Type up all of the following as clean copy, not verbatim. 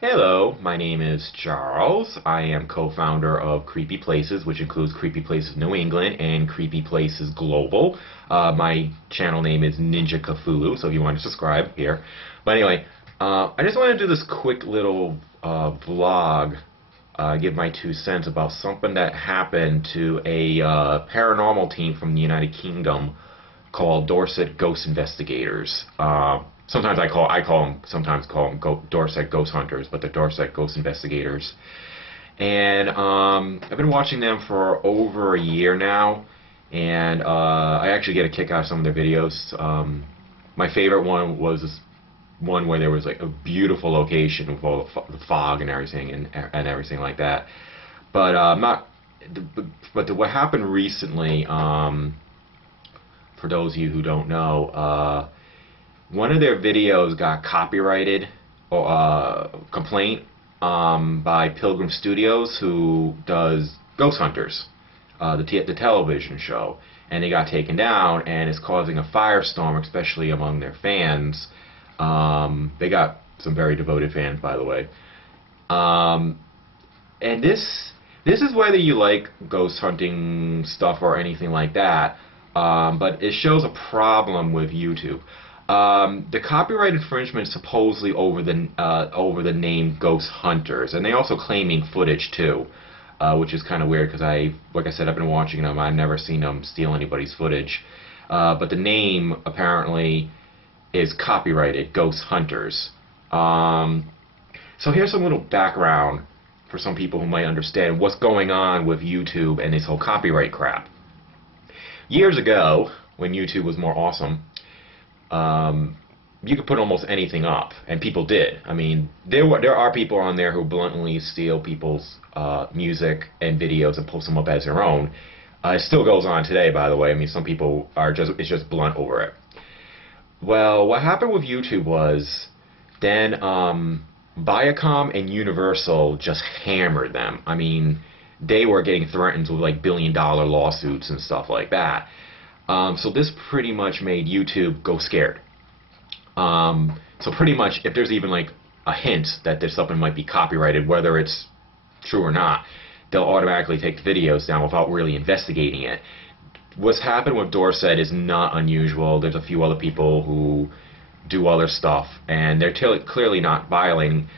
Hello, my name is Charles. I am co-founder of Creepy Places, which includes Creepy Places New England and Creepy Places Global. My channel name is Ninja Cthulhu, so if you want to subscribe here. But anyway, I just want to do this quick little vlog, give my 2 cents about something that happened to a paranormal team from the United Kingdom called Dorset Ghost Investigators. Sometimes sometimes call them Dorset Ghost Hunters, but the Dorset Ghost Investigators. And I've been watching them for over a year now, and I actually get a kick out of some of their videos. My favorite one was this one where there was like a beautiful location with all the fog and everything and everything like that. But what happened recently, for those of you who don't know, one of their videos got copyrighted or complaint by Pilgrim Studios, who does Ghost Hunters, the television show, and they got taken down, and it's causing a firestorm, especially among their fans. They got some very devoted fans, by the way. And this is whether you like ghost hunting stuff or anything like that, but it shows a problem with YouTube. The copyright infringement is supposedly over the name Ghost Hunters, and they also claiming footage too, which is kind of weird because like I said, I've been watching them. I've never seen them steal anybody's footage, but the name apparently is copyrighted, Ghost Hunters. So here's some little background for some people who might understand what's going on with YouTube and this whole copyright crap. Years ago, when YouTube was more awesome, you could put almost anything up, and people did. I mean, there are people on there who bluntly steal people's music and videos and post them up as their own. It still goes on today, by the way. I mean, some people it's just blunt over it. Well, what happened with YouTube was then Viacom and Universal just hammered them. I mean, they were getting threatened with like billion-dollar lawsuits and stuff like that. So this pretty much made YouTube go scared. So pretty much, if there's even like a hint that there's something might be copyrighted, whether it's true or not, they'll automatically take the videos down without really investigating it. What's happened with Dorset is not unusual. There's a few other people who do other stuff, and they're clearly not violating.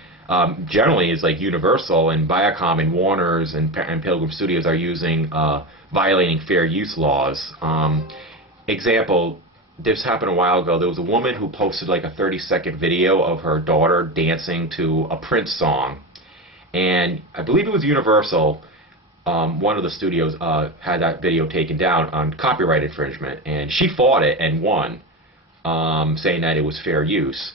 Generally, it's like Universal and Viacom and Warner's and Pilgrim Studios are using violating fair use laws. Example, this happened a while ago. There was a woman who posted like a 30-second video of her daughter dancing to a Prince song, and I believe it was Universal. One of the studios had that video taken down on copyright infringement, and she fought it and won, saying that it was fair use.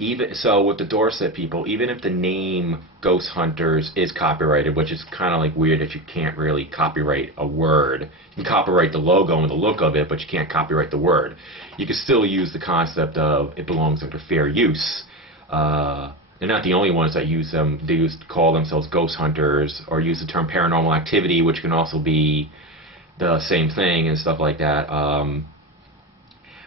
Even so, with the Dorset people, even if the name Ghost Hunters is copyrighted, which is kind of like weird that you can't really copyright a word. You can copyright the logo and the look of it, but you can't copyright the word. You can still use the concept of it belongs under fair use. They're not the only ones that use them. They call themselves Ghost Hunters, or use the term paranormal activity, which can also be the same thing and stuff like that.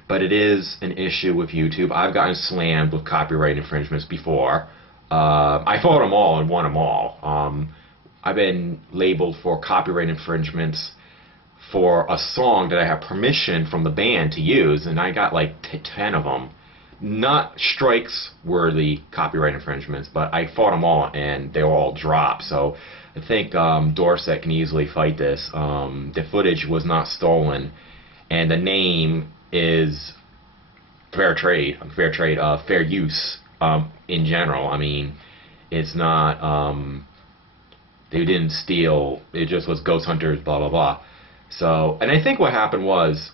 But it is an issue with YouTube. I've gotten slammed with copyright infringements before. I fought them all and won them all. I've been labeled for copyright infringements for a song that I have permission from the band to use, and I got like 10 of them. Not strikes worthy copyright infringements, but I fought them all and they were all dropped. So I think Dorset can easily fight this. The footage was not stolen, and the name is fair trade, fair use in general. I mean, it's not, they didn't steal, it just was Ghost Hunters, blah, blah, blah. So, and I think what happened was,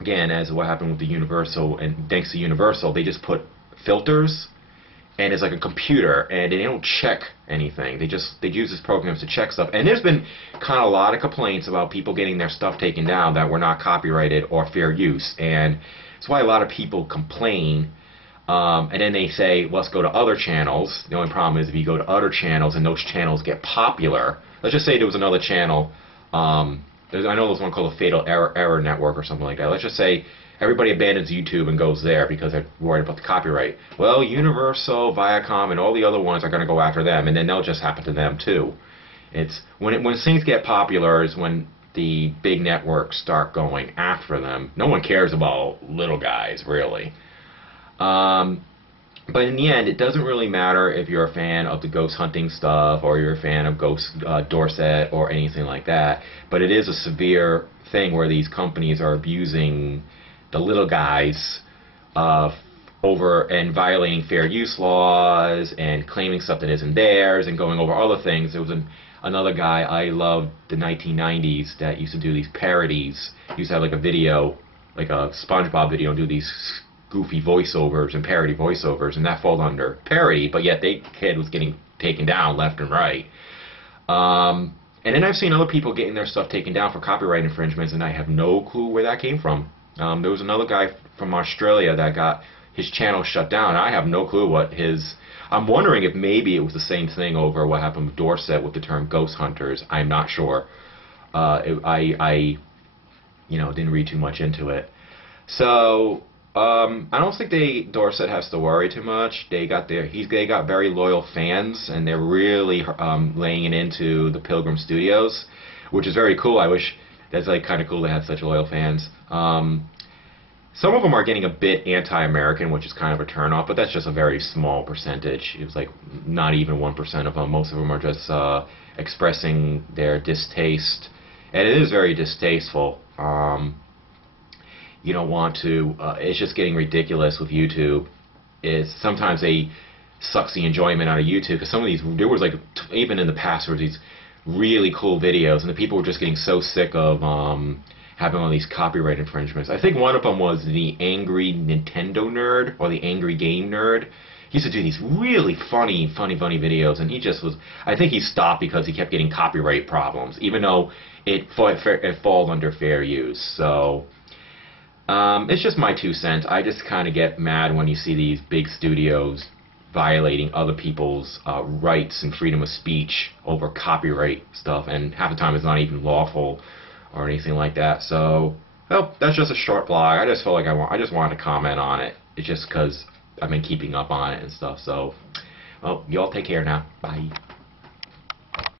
again, as what happened with the Universal, and thanks to Universal, they just put filters, and it's like a computer, and they don't check anything. They use these programs to check stuff. And there's been kind of a lot of complaints about people getting their stuff taken down that were not copyrighted or fair use, and that's why a lot of people complain. And then they say, well, let's go to other channels. The only problem is if you go to other channels and those channels get popular. Let's just say there was another channel. I know there's one called the Fatal Error Network or something like that. Let's just say everybody abandons YouTube and goes there because they're worried about the copyright. Well, Universal, Viacom, and all the other ones are going to go after them, and then they'll just happen to them too. It's when things get popular is when the big networks start going after them. No one cares about little guys, really. But in the end, it doesn't really matter if you're a fan of the ghost hunting stuff or you're a fan of Dorset or anything like that. But it is a severe thing where these companies are abusing the little guys over and violating fair use laws and claiming stuff that isn't theirs and going over other things. There was another guy I loved the 1990s that used to do these parodies. He used to have like a video, like a SpongeBob video, and do these goofy voiceovers and parody voiceovers, and that falls under parody, but yet the kid was getting taken down left and right. And then I've seen other people getting their stuff taken down for copyright infringements, and I have no clue where that came from. There was another guy from Australia that got his channel shut down. I have no clue what his... I'm wondering if maybe it was the same thing over what happened with Dorset with the term ghost hunters. I'm not sure. I didn't read too much into it. So I don't think Dorset has to worry too much. They got very loyal fans, and they're really laying it into the Pilgrim Studios, which is very cool. I wish that's like kind of cool to have such loyal fans. Some of them are getting a bit anti-American, which is kind of a turnoff, but that's just a very small percentage. It was like not even 1% of them. Most of them are just expressing their distaste, and it is very distasteful. You don't want to. It's just getting ridiculous with YouTube. Sometimes they sucks the enjoyment out of YouTube, because some of these, there was like, even in the past, there was these really cool videos, and the people were just getting so sick of having all these copyright infringements. I think one of them was the Angry Nintendo Nerd, or the Angry Game Nerd. He used to do these really funny videos, and he just was, I think he stopped because he kept getting copyright problems, even though it falls under fair use. So it's just my 2 cents. I just kind of get mad when you see these big studios violating other people's rights and freedom of speech over copyright stuff, and half the time it's not even lawful or anything like that. So, well, that's just a short blog. I just felt like I just wanted to comment on it. It's just because I've been keeping up on it and stuff. So, well, y'all take care now. Bye.